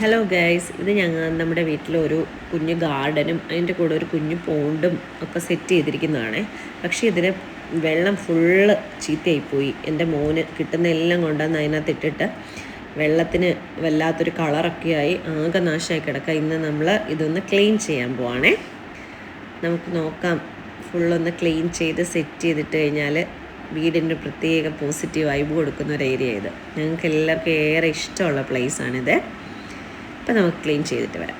Hello guys, ഇത് നമ്മുടെ വീട്ടിലൊരു കുഞ്ഞു ഗാർഡനും അതിൻ്റെ കൂടെ ഒരു കുഞ്ഞു പോണ്ടും ഒക്കെ സെറ്റ് ചെയ്തിരിക്കുന്നതാണ്. പക്ഷേ ഇതിന് വെള്ളം ഫുള്ള് ചീത്തയായിപ്പോയി. എൻ്റെ മോന് കിട്ടുന്ന എല്ലാം കൊണ്ടുവന്ന് അതിനകത്ത് ഇട്ടിട്ട് വെള്ളത്തിന് വല്ലാത്തൊരു കളറൊക്കെ ആയി ആകെ നാശമായി കിടക്കുക. ഇന്ന് നമ്മൾ ഇതൊന്ന് ക്ലീൻ ചെയ്യാൻ പോവാണേ. നമുക്ക് നോക്കാം. ഫുള്ളൊന്ന് ക്ലീൻ ചെയ്ത് സെറ്റ് ചെയ്തിട്ട് കഴിഞ്ഞാൽ വീടിൻ്റെ പ്രത്യേക പോസിറ്റീവ് വൈബ് കൊടുക്കുന്ന ഒരു ഏരിയ ഇത്. ഞങ്ങൾക്ക് എല്ലാവർക്കും ഏറെ ഇഷ്ടമുള്ള പ്ലേസാണിത്. അപ്പം നമുക്ക് ക്ലീൻ ചെയ്തിട്ട് വരാം.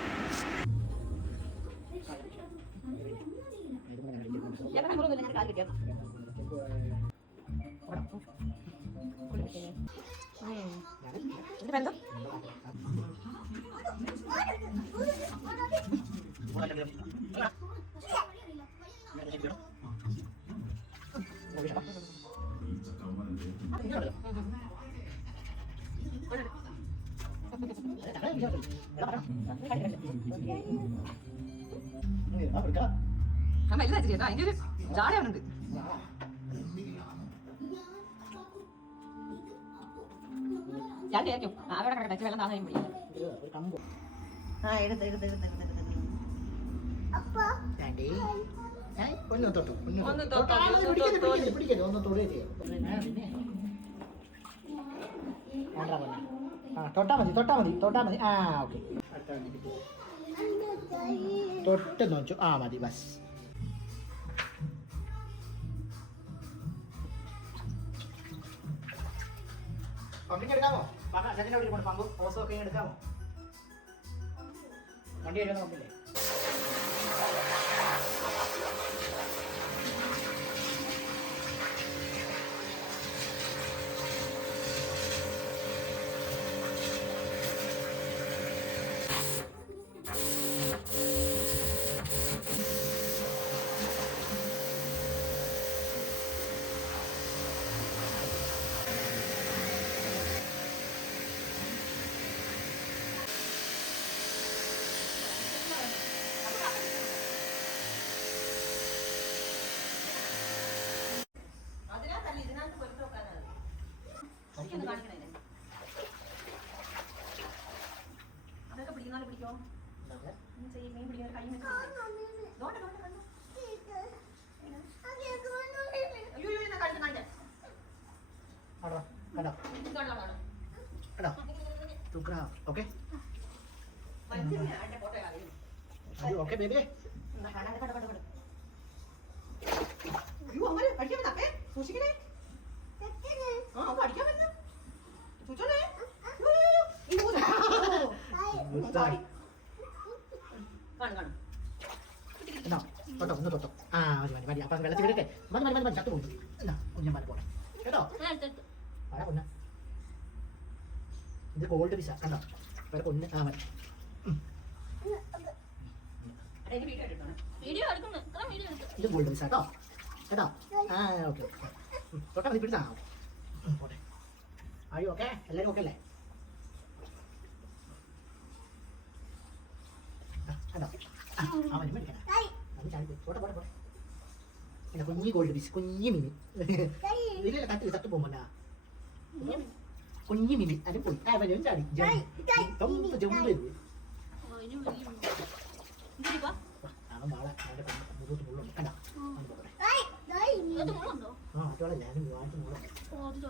അതിൻ്റെ ഒരു ജാടയാണുണ്ട്. ഞാൻ കേൾക്കും അവിടെ കിടക്കട്ടെ വെള്ളം താഴെ പിടിക്കും. തൊട്ടാ മതി. ആ ഓക്കെ, തൊട്ട് നോച്ചു. ആ മതി, ബസ്. പമ്പിങ് എടുക്കാമോ? പമ്പ് ഓസൊക്കെ എടുക്കാമോ? വണ്ടി വരുന്ന പമ്പില്ലേ? അതൊക്കെ പിടിക്കുന്നാലും പിടിക്കോ? മീൻ പിടിക്കുന്ന കൈ ഓക്കെ ബേബി. സൂക്ഷിക്കണേ. അടിക്കാൻ പറ്റുന്ന തൊട്ടോ തൊട്ടോ. ആ മതി. അപ്പൊ വെള്ളത്തിൽ വിടട്ടെ. മതി ചത്തു പോയി. കുഞ്ഞൻ മതി പോട്ടെ കേട്ടോ. മഴ പൊന്ന ഇത് ഗോൾഡ് പിസ കണ്ടോ? വേറെ പൊന്ന്. ആ മതി. ഇത് ഗോൾഡ് പിസ കേട്ടോ. ആ ഓക്കെ. തൊട്ടാ മതി, പിടിച്ചാ പോട്ടെ. ആയി ഓക്കെ, എല്ലാവരും ഓക്കെ അല്ലേ? കണ്ടോ? ആ മതി മേടിക്കണം. പോട്ടെ. പിന്നെ കുഞ്ഞി ഗോൾഡ് പീസ്, കുഞ്ഞി മിനി. ഇതിലല്ല തട്ട് പോകുമ്പോണ്ട കുഞ്ഞി മിനി. അത് പോയി ചാടി ജമ്പ് ചെയ്തു. അവൻ വാളെ മുന്നോട്ട് മുള്ളുണ്ട് കണ്ടോ? ആ അതോടെ ഞാനും വാട്ട് മുള്ള മതി.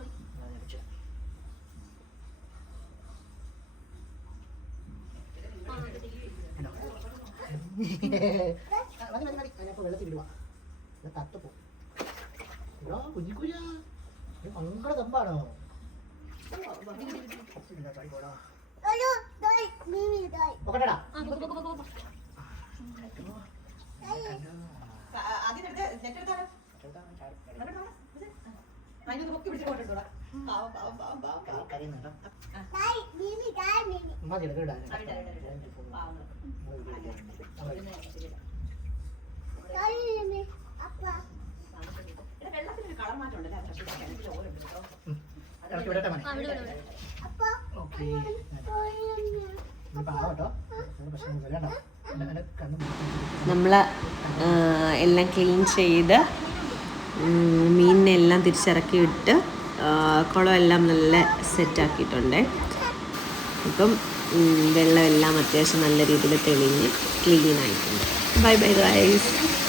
വെള്ളത്തിൽ വിടുക, തത്ത് പോകും. കുഞ്ഞിക്കുഞ്ഞ ഭയങ്കര തമ്പാണോ? ഓക്കെടാ. നമ്മൾ എല്ലാം ക്ലീൻ ചെയ്ത് മീനിനെല്ലാം തിരിച്ചിറക്കി വിട്ട് കുളമെല്ലാം നല്ല സെറ്റാക്കിയിട്ടുണ്ട്. ഇപ്പം വെള്ളമെല്ലാം അത്യാവശ്യം നല്ല രീതിയിൽ തെളിഞ്ഞ് ക്ലീൻ ആയിട്ടുണ്ട്. Bye bye guys.